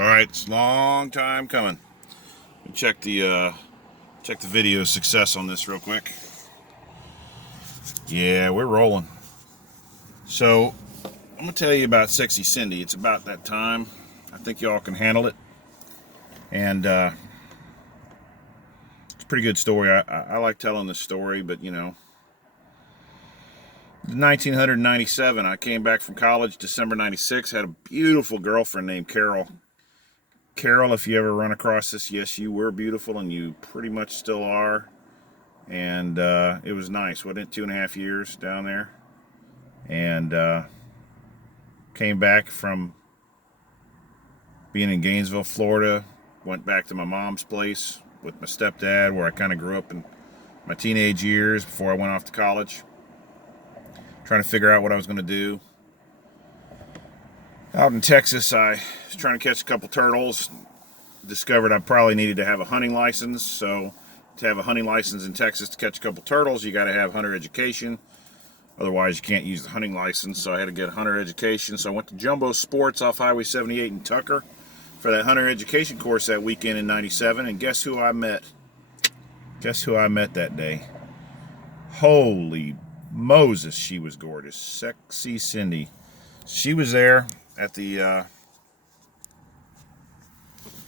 All right, it's a long time coming. Check the video success on this real quick. Yeah, we're rolling. So I'm gonna tell you about Sexy Cindy. It's about that time. I think y'all can handle it, and it's a pretty good story. I like telling this story, but 1997. I came back from college, December '96. Had a beautiful girlfriend named Carol. Carol, if you ever run across this, yes, you were beautiful, and you pretty much still are. And it was nice, wasn't it? 2.5 years down there, and came back from being in Gainesville, Florida. Went back to my mom's place with my stepdad, where I kind of grew up in my teenage years before I went off to college, trying to figure out what I was going to do. Out in Texas, I was trying to catch a couple turtles. Discovered I probably needed to have a hunting license. So to have a hunting license in Texas to catch a couple turtles, you got to have hunter education. Otherwise, you can't use the hunting license. So I had to get a hunter education. So I went to Jumbo Sports off Highway 78 in Tucker for that hunter education course that weekend in '97. And guess who I met? Guess who I met that day? Holy Moses, she was gorgeous. Sexy Cindy. She was there at the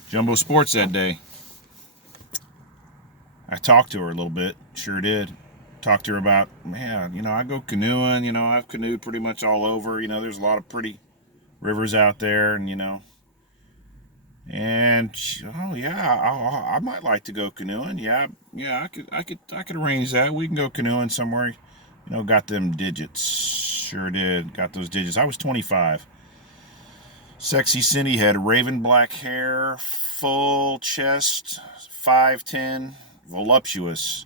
Jumbo Sports that day. I talked to her a little bit. Sure did. Talked to her about, man, I go canoeing. I've canoed pretty much all over. There's a lot of pretty rivers out there, and she, oh yeah, I might like to go canoeing. Yeah, I could arrange that. We can go canoeing somewhere. Got them digits. Sure did. Got those digits. I was 25. Sexy Cindy had raven black hair, full chest, 5'10", voluptuous.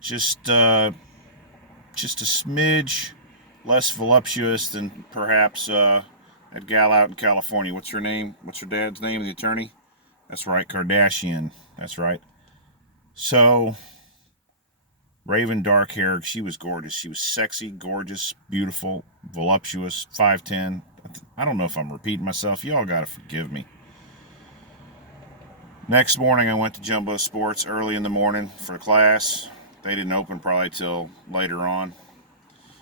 Just a smidge less voluptuous than perhaps that gal out in California. What's her name? What's her dad's name? The attorney? That's right, Kardashian. That's right. So, raven dark hair. She was gorgeous. She was sexy, gorgeous, beautiful, voluptuous, 5'10". I don't know if I'm repeating myself. Y'all gotta forgive me. Next morning, I went to Jumbo Sports early in the morning for class. They didn't open probably till later on.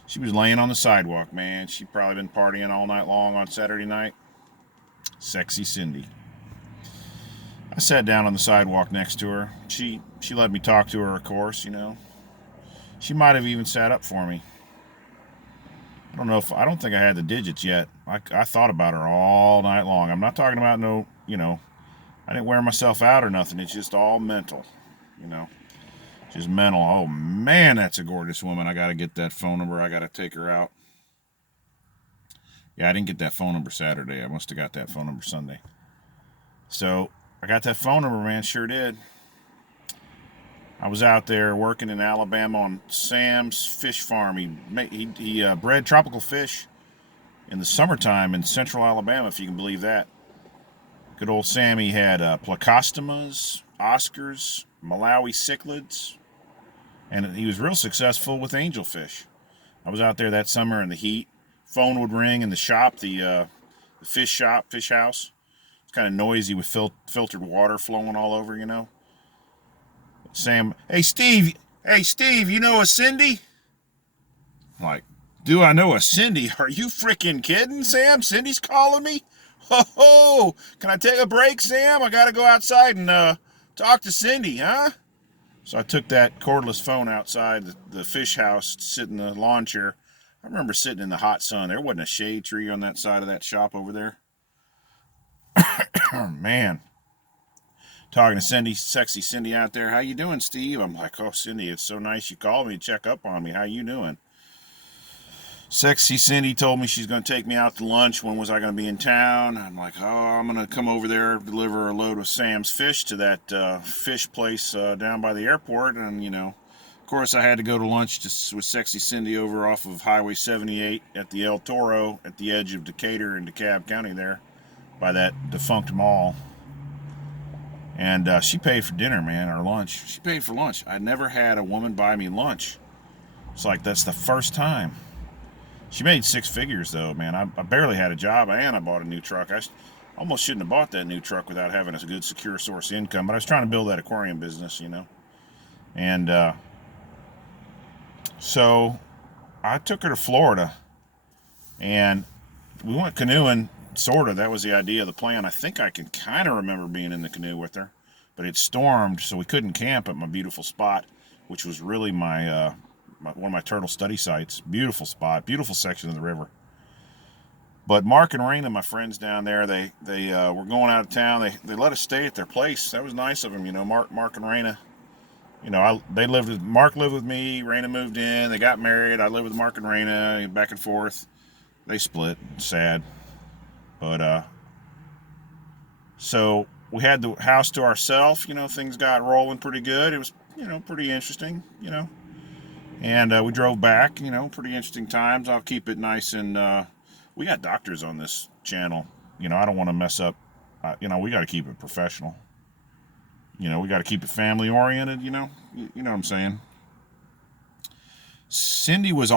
She was laying on the sidewalk, man. She'd probably been partying all night long on Saturday night. Sexy Cindy. I sat down on the sidewalk next to her. She let me talk to her, of course. She might have even sat up for me. I don't think I had the digits yet. I thought about her all night long. I'm not talking about I didn't wear myself out or nothing. It's just all mental, you know. Just mental. Oh man, that's a gorgeous woman. I gotta get that phone number. I gotta take her out. Yeah, I didn't get that phone number Saturday. I must have got that phone number Sunday. So I got that phone number, man. Sure did. I was out there working in Alabama on Sam's fish farm. He bred tropical fish in the summertime in central Alabama, if you can believe that. Good old Sammy had placostomas, Oscars, Malawi cichlids, and he was real successful with angelfish. I was out there that summer in the heat. Phone would ring in the shop, the fish house. It's kind of noisy with filtered water flowing all over. Sam, hey Steve, you know a Cindy? I'm like, do I know a Cindy? Are you freaking kidding, Sam? Cindy's calling me? Ho, can I take a break, Sam? I gotta go outside and talk to Cindy, huh? So I took that cordless phone outside the fish house, sit in the lawn chair. I remember sitting in the hot sun. There wasn't a shade tree on that side of that shop over there. Oh, man. Talking to Cindy, sexy Cindy out there. How you doing, Steve? I'm like, oh, Cindy, it's so nice you called me to check up on me. How you doing? Sexy Cindy told me she's going to take me out to lunch. When was I going to be in town? I'm like, oh, I'm going to come over there, deliver a load of Sam's fish to that fish place down by the airport. And, of course, I had to go to lunch with Sexy Cindy over off of Highway 78 at the El Toro at the edge of Decatur and DeKalb County there by that defunct mall. And she paid for dinner, man, or lunch. She paid for lunch. I never had a woman buy me lunch. It's like that's the first time. She made six figures, though, man. I barely had a job, and I bought a new truck. Almost shouldn't have bought that new truck without having a good secure source of income, but I was trying to build that aquarium business, And so I took her to Florida, and we went canoeing, sort of. That was the idea, the plan. I think I can kind of remember being in the canoe with her, but it stormed, so we couldn't camp at my beautiful spot, which was really one of my turtle study sites. Beautiful spot, beautiful section of the river. But Mark and Raina, my friends down there, they were going out of town. They let us stay at their place. That was nice of them, Mark and Raina. Mark lived with me. Raina moved in. They got married. I lived with Mark and Raina, back and forth. They split. Sad, but so we had the house to ourselves. Things got rolling pretty good. It was pretty interesting. And we drove back. Pretty interesting times. I'll keep it nice and. We got doctors on this channel. I don't want to mess up. We got to keep it professional. We got to keep it family oriented. You know what I'm saying. Cindy was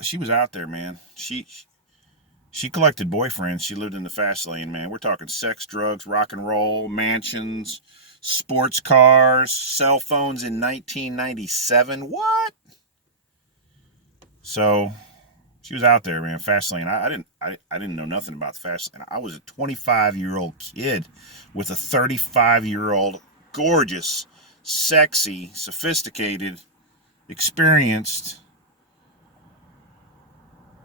she was out there, man. She collected boyfriends. She lived in the fast lane, man. We're talking sex, drugs, rock and roll, mansions, sports cars, cell phones in 1997. What? So she was out there, man. Fast lane. I didn't know nothing about the fast lane. I was a 25-year-old kid with a 35-year-old, gorgeous, sexy, sophisticated, experienced.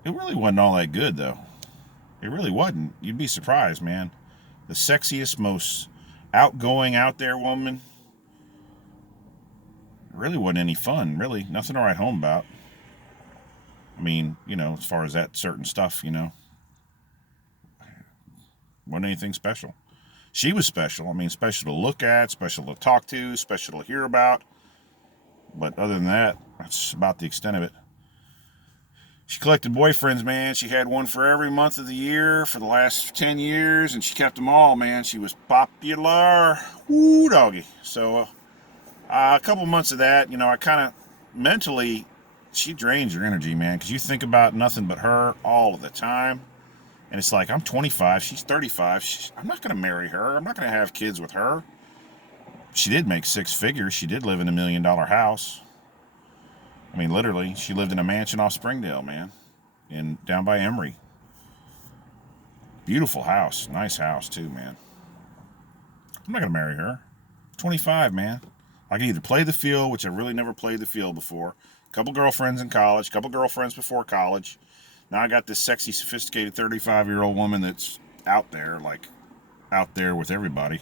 It really wasn't all that good, though. It really wasn't. You'd be surprised, man. The sexiest, most outgoing, out there woman. It really wasn't any fun, really. Nothing to write home about. I mean, as far as that certain stuff, wasn't anything special. She was special. I mean, special to look at, special to talk to, special to hear about. But other than that, that's about the extent of it. She collected boyfriends, man. She had one for every month of the year for the last 10 years, and she kept them all, man. She was popular. Woo, doggy. So, a couple months of that, I kind of mentally, she drains your energy, man, because you think about nothing but her all of the time. And it's like, I'm 25, she's 35. I'm not going to marry her. I'm not going to have kids with her. She did make six figures. She did live in $1 million house. I mean, literally, she lived in a mansion off Springdale, man, down by Emory. Beautiful house. Nice house, too, man. I'm not going to marry her. 25, man. I can either play the field, which I really never played the field before. A couple girlfriends in college, a couple girlfriends before college. Now I got this sexy, sophisticated 35-year-old woman that's out there with everybody.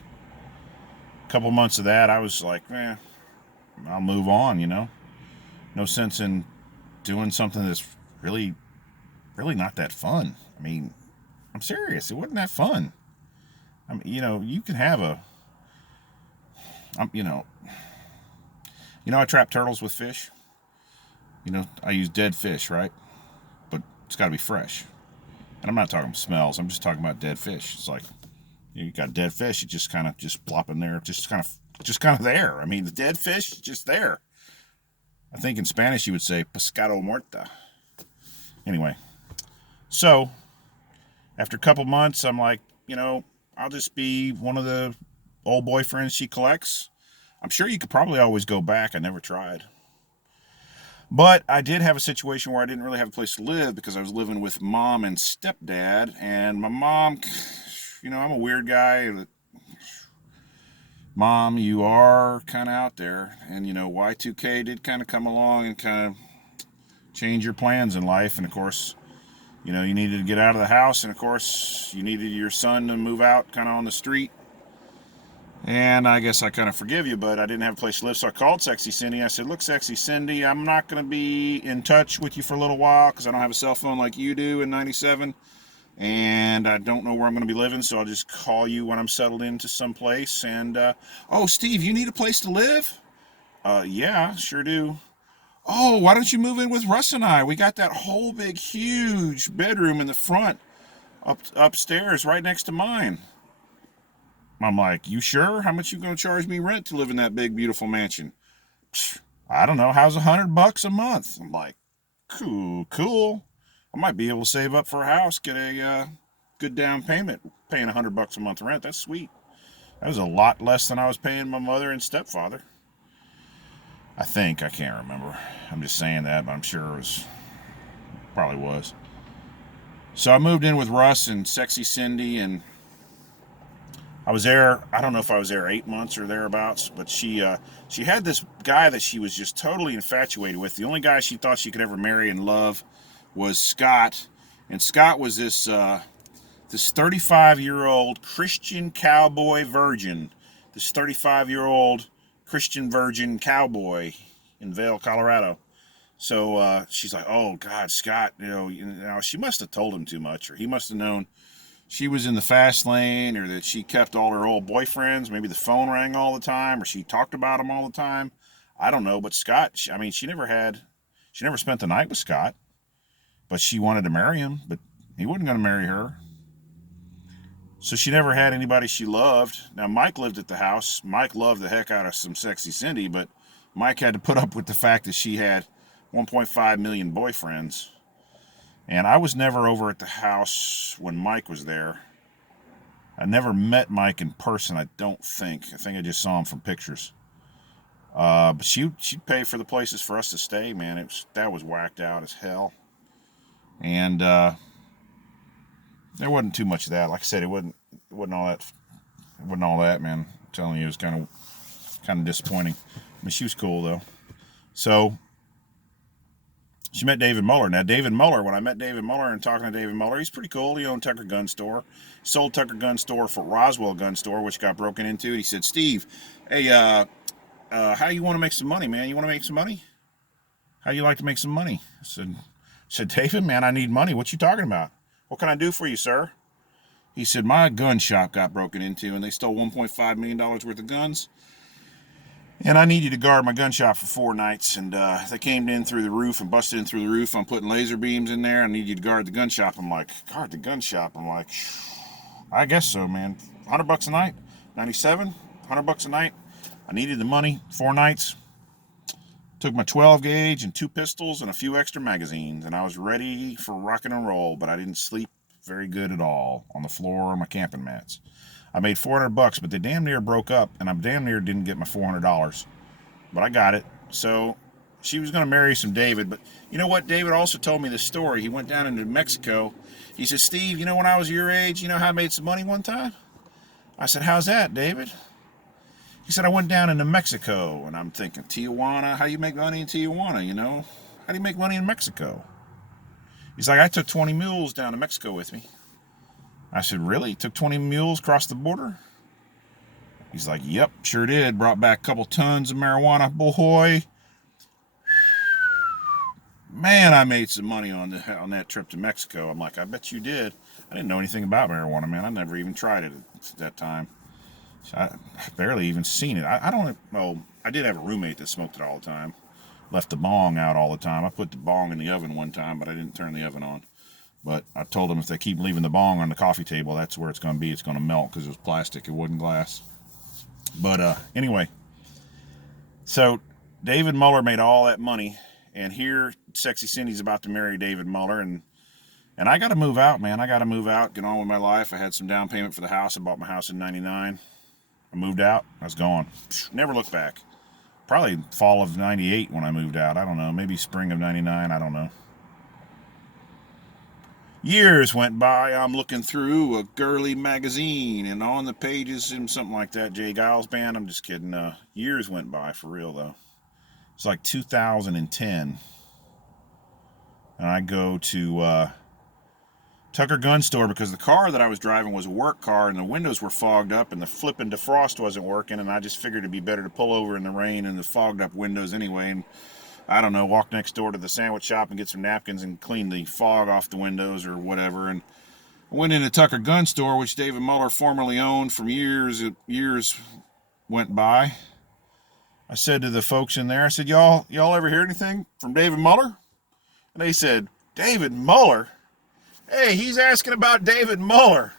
A couple months of that, I was like, I'll move on, No sense in doing something that's really, really not that fun. I mean, I'm serious. It wasn't that fun. I mean, you can have I trap turtles with fish. I use dead fish, right? But it's got to be fresh. And I'm not talking smells. I'm just talking about dead fish. It's like you got dead fish. It just kind of plop in there. Just kind of there. I mean, the dead fish is just there. I think in Spanish you would say pescado muerta. Anyway, so after a couple months, I'm like, I'll just be one of the old boyfriends she collects. I'm sure you could probably always go back. I never tried. But I did have a situation where I didn't really have a place to live because I was living with mom and stepdad. And my mom, I'm a weird guy. Mom, you are kind of out there. And, Y2K did kind of come along and kind of change your plans in life. And, of course, you needed to get out of the house. And, of course, you needed your son to move out kind of on the street. And I guess I kind of forgive you, but I didn't have a place to live. So I called Sexy Cindy. I said, look, Sexy Cindy, I'm not going to be in touch with you for a little while because I don't have a cell phone like you do in 97. And I don't know where I'm going to be living, so I'll just call you when I'm settled into some place. And, oh, Steve, you need a place to live? Yeah, sure do. Oh, why don't you move in with Russ and I? We got that whole big, huge bedroom in the front upstairs right next to mine. I'm like, you sure? How much you going to charge me rent to live in that big, beautiful mansion? I don't know. How's $100 a month? I'm like, cool. I might be able to save up for a house, get good down payment, paying $100 a month rent. That's sweet. That was a lot less than I was paying my mother and stepfather. I think. I can't remember. I'm just saying that, but I'm sure it was, probably was. So I moved in with Russ and Sexy Cindy, and I was there. I don't know if I was there 8 months or thereabouts, but she had this guy that she was just totally infatuated with. The only guy she thought she could ever marry and love was Scott, and Scott was this 35-year-old Christian cowboy virgin. This 35-year-old Christian virgin cowboy in Vail, Colorado. So she's like, oh God, Scott, she must have told him too much, or he must have known she was in the fast lane, or that she kept all her old boyfriends. Maybe the phone rang all the time, or she talked about them all the time. I don't know. But Scott, she never spent the night with Scott, but she wanted to marry him, but he wasn't going to marry her. So she never had anybody she loved. Now, Mike lived at the house. Mike loved the heck out of some Sexy Cindy, but Mike had to put up with the fact that she had 1.5 million boyfriends. And I was never over at the house when Mike was there. I never met Mike in person, I don't think. I think I just saw him from pictures. But she'd pay for the places for us to stay, man. That was whacked out as hell. And there wasn't too much of that. Like I said, it wasn't all that, man. I'm telling you, it was kind of disappointing. I mean, she was cool though. So she met David Muller. Now, David Muller, when I met David Muller and talking to David Muller, he's pretty cool. He owned Tucker Gun Store. Sold Tucker Gun Store for Roswell Gun Store, which got broken into. And he said, Steve, hey, how you want to make some money, man? You want to make some money? How you like to make some money? I said, David, man, I need money. What you talking about? What can I do for you, sir? He said, my gun shop got broken into, and they stole $1.5 million worth of guns. And I need you to guard my gun shop for 4 nights. And they came in through the roof and busted in through the roof. I'm putting laser beams in there. I need you to guard the gun shop. I'm like, guard the gun shop? I'm like, I guess so, man. $100 a night? 97? $100 a night? I needed the money. 4 nights. Took my 12 gauge and 2 pistols and a few extra magazines. And I was ready for rocking and roll. But I didn't sleep very good at all on the floor of my camping mats. I made $400, but they damn near broke up, and I damn near didn't get my $400. But I got it. So she was going to marry some David. But you know what? David also told me this story. He went down into Mexico. He said, Steve, when I was your age, how I made some money one time? I said, how's that, David? He said, I went down into Mexico. And I'm thinking, Tijuana? How do you make money in Tijuana, How do you make money in Mexico? He's like, I took 20 mules down to Mexico with me. I said, really? Took 20 mules across the border? He's like, yep, sure did. Brought back a couple tons of marijuana. Boy, man, I made some money on that trip to Mexico. I'm like, I bet you did. I didn't know anything about marijuana, man. I never even tried it at that time. I barely even seen it. I don't know. I did have a roommate that smoked it all the time. Left the bong out all the time. I put the bong in the oven one time, but I didn't turn the oven on. But I told them if they keep leaving the bong on the coffee table, that's where it's going to be. It's going to melt because it was plastic. It wasn't glass. But anyway, so David Muller made all that money. And here, Sexy Cindy's about to marry David Muller. And I got to move out, man. I got to move out, get on with my life. I had some down payment for the house. I bought my house in 99. I moved out. I was gone. Never looked back. Probably fall of 98 when I moved out. I don't know. Maybe spring of 99. I don't know. Years went by. I'm looking through a girly magazine, and on the pages, something like that, Jay Giles Band. I'm just kidding. Years went by for real, though. It's like 2010. And I go to Tucker Gun Store because the car that I was driving was a work car, and the windows were fogged up, and the flipping defrost wasn't working, and I just figured it'd be better to pull over in the rain and the fogged up windows anyway, and I don't know, walk next door to the sandwich shop and get some napkins and clean the fog off the windows or whatever. And I went into Tucker Gun Store, which David Muller formerly owned from years went by. I said to the folks in there, I said, y'all ever hear anything from David Muller? And they said, David Muller? Hey, he's asking about David Muller.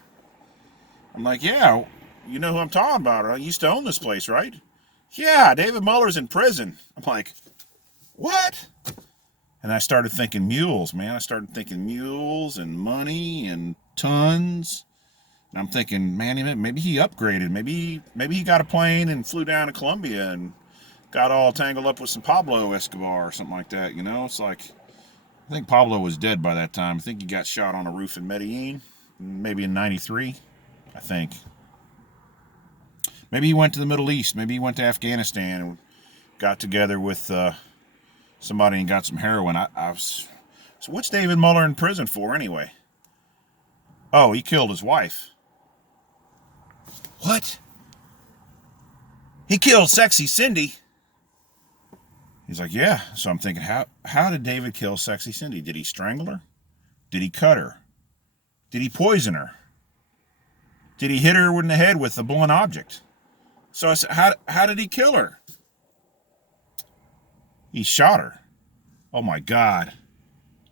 I'm like, yeah, you know who I'm talking about. I used to own this place, right? Yeah, David Muller's in prison. I'm like, what? And I started thinking mules, man. I started thinking mules and money and tons. And I'm thinking, man, maybe he upgraded. Maybe he got a plane and flew down to Colombia and got all tangled up with some Pablo Escobar or something like that. You know, it's like, I think Pablo was dead by that time. I think he got shot on a roof in Medellin, maybe in '93, I think. Maybe he went to the Middle East. Maybe he went to Afghanistan and got together with somebody and got some heroin. So what's David Mueller in prison for anyway? Oh, he killed his wife. What? He killed Sexy Cindy? He's like, yeah. So I'm thinking, how did David kill Sexy Cindy? Did he strangle her? Did he cut her? Did he poison her? Did he hit her in the head with a blunt object? So I said, how did he kill her? He shot her. Oh my God.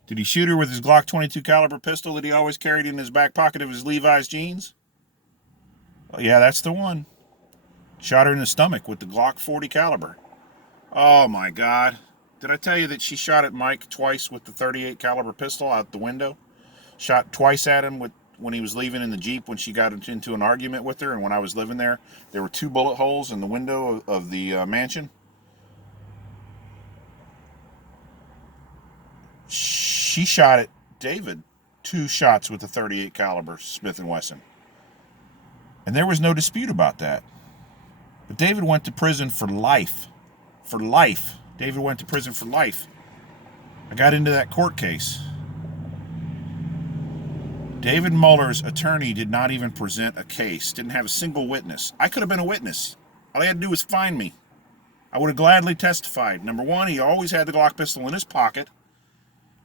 Did he shoot her with his Glock 22 caliber pistol that he always carried in his back pocket of his Levi's jeans? Well, yeah, that's the one. Shot her in the stomach with the Glock 40 caliber. Oh my God. Did I tell you that she shot at Mike twice with the 38 caliber pistol out the window? Shot twice at him when he was leaving in the Jeep when she got into an argument with her, and when I was living there, there were 2 bullet holes in the window of the mansion. She shot at David 2 shots with the 38 caliber Smith & Wesson. And there was no dispute about that. But David went to prison for life. For life. David went to prison for life. I got into that court case. David Mueller's attorney did not even present a case, didn't have a single witness. I could have been a witness. All he had to do was find me. I would have gladly testified. Number 1, he always had the Glock pistol in his pocket.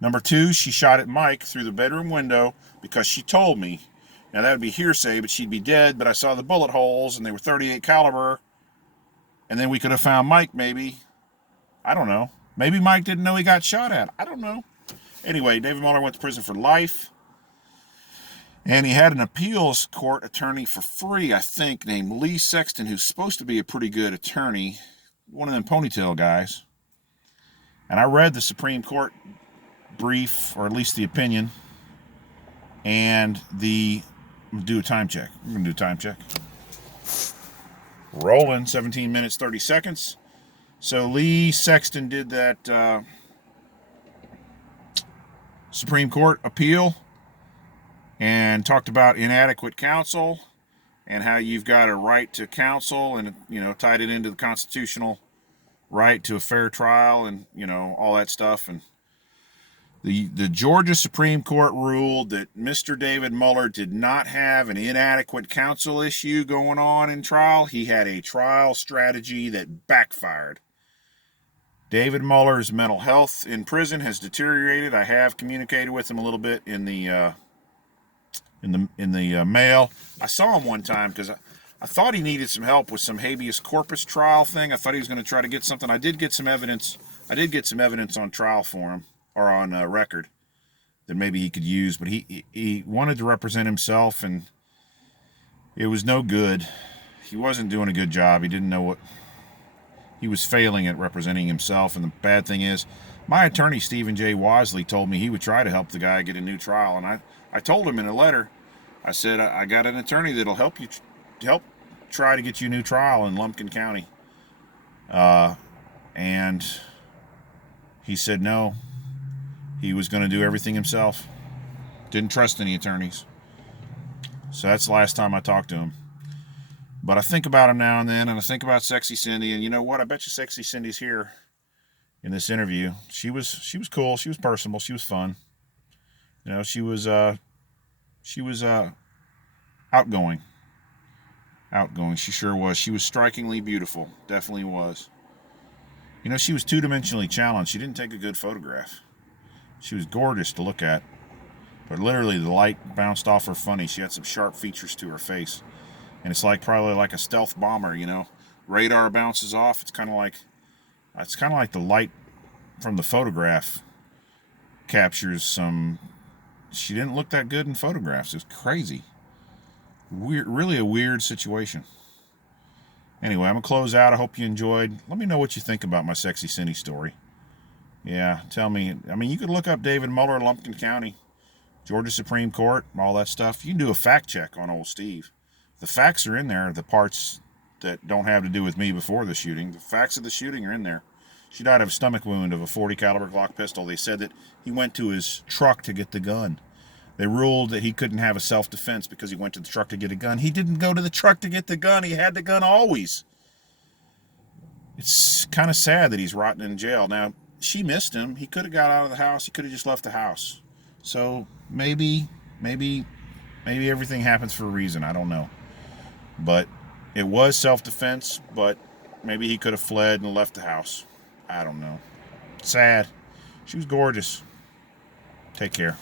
Number 2, she shot at Mike through the bedroom window because she told me. Now that would be hearsay, but she'd be dead, but I saw the bullet holes and they were 38 caliber. And then we could have found Mike maybe. I don't know. Maybe Mike didn't know he got shot at. I don't know. Anyway, David Mueller went to prison for life. And he had an appeals court attorney for free, I think, named Lee Sexton, who's supposed to be a pretty good attorney. One of them ponytail guys. And I read the Supreme Court brief, or at least the opinion. And I'm going to do a time check. I'm going to do a time check. Rolling, 17 minutes, 30 seconds. So Lee Sexton did that Supreme Court appeal and talked about inadequate counsel and how you've got a right to counsel and, tied it into the constitutional right to a fair trial and, all that stuff. And the Georgia Supreme Court ruled that Mr. David Mueller did not have an inadequate counsel issue going on in trial. He had a trial strategy that backfired. David Mueller's mental health in prison has deteriorated. I have communicated with him a little bit in the mail. I saw him one time because I thought he needed some help with some habeas corpus trial thing. I thought he was going to try to get something. I did get some evidence on trial for him, or on record, that maybe he could use. But he wanted to represent himself, and it was no good. He wasn't doing a good job. He didn't know what. He was failing at representing himself. And the bad thing is, my attorney, Stephen J. Wasley, told me he would try to help the guy get a new trial. And I told him in a letter, I said, I got an attorney that'll help try to get you a new trial in Lumpkin County. And he said no. He was going to do everything himself. Didn't trust any attorneys. So that's the last time I talked to him. But I think about him now and then, and I think about Sexy Cindy, and you know what? I bet you Sexy Cindy's here in this interview. She was cool. She was personable. She was fun. She was outgoing. Outgoing. She sure was. She was strikingly beautiful. Definitely was. She was 2-dimensionally challenged. She didn't take a good photograph. She was gorgeous to look at, but literally the light bounced off her funny. She had some sharp features to her face. And it's probably like a stealth bomber, Radar bounces off. It's kind of like the light from the photograph captures some. She didn't look that good in photographs. It was crazy. Weird, really a weird situation. Anyway, I'm going to close out. I hope you enjoyed. Let me know what you think about my Sexy Cindy story. Yeah, tell me. I mean, you could look up David Mueller, Lumpkin County. Georgia Supreme Court, all that stuff. You can do a fact check on old Steve. The facts are in there, the parts that don't have to do with me before the shooting. The facts of the shooting are in there. She died of a stomach wound of a .40 caliber Glock pistol. They said that he went to his truck to get the gun. They ruled that he couldn't have a self-defense because he went to the truck to get a gun. He didn't go to the truck to get the gun. He had the gun always. It's kind of sad that he's rotting in jail. Now, she missed him. He could have got out of the house. He could have just left the house. So maybe everything happens for a reason. I don't know. But it was self-defense, but maybe he could have fled and left the house. I don't know. Sad. She was gorgeous. Take care.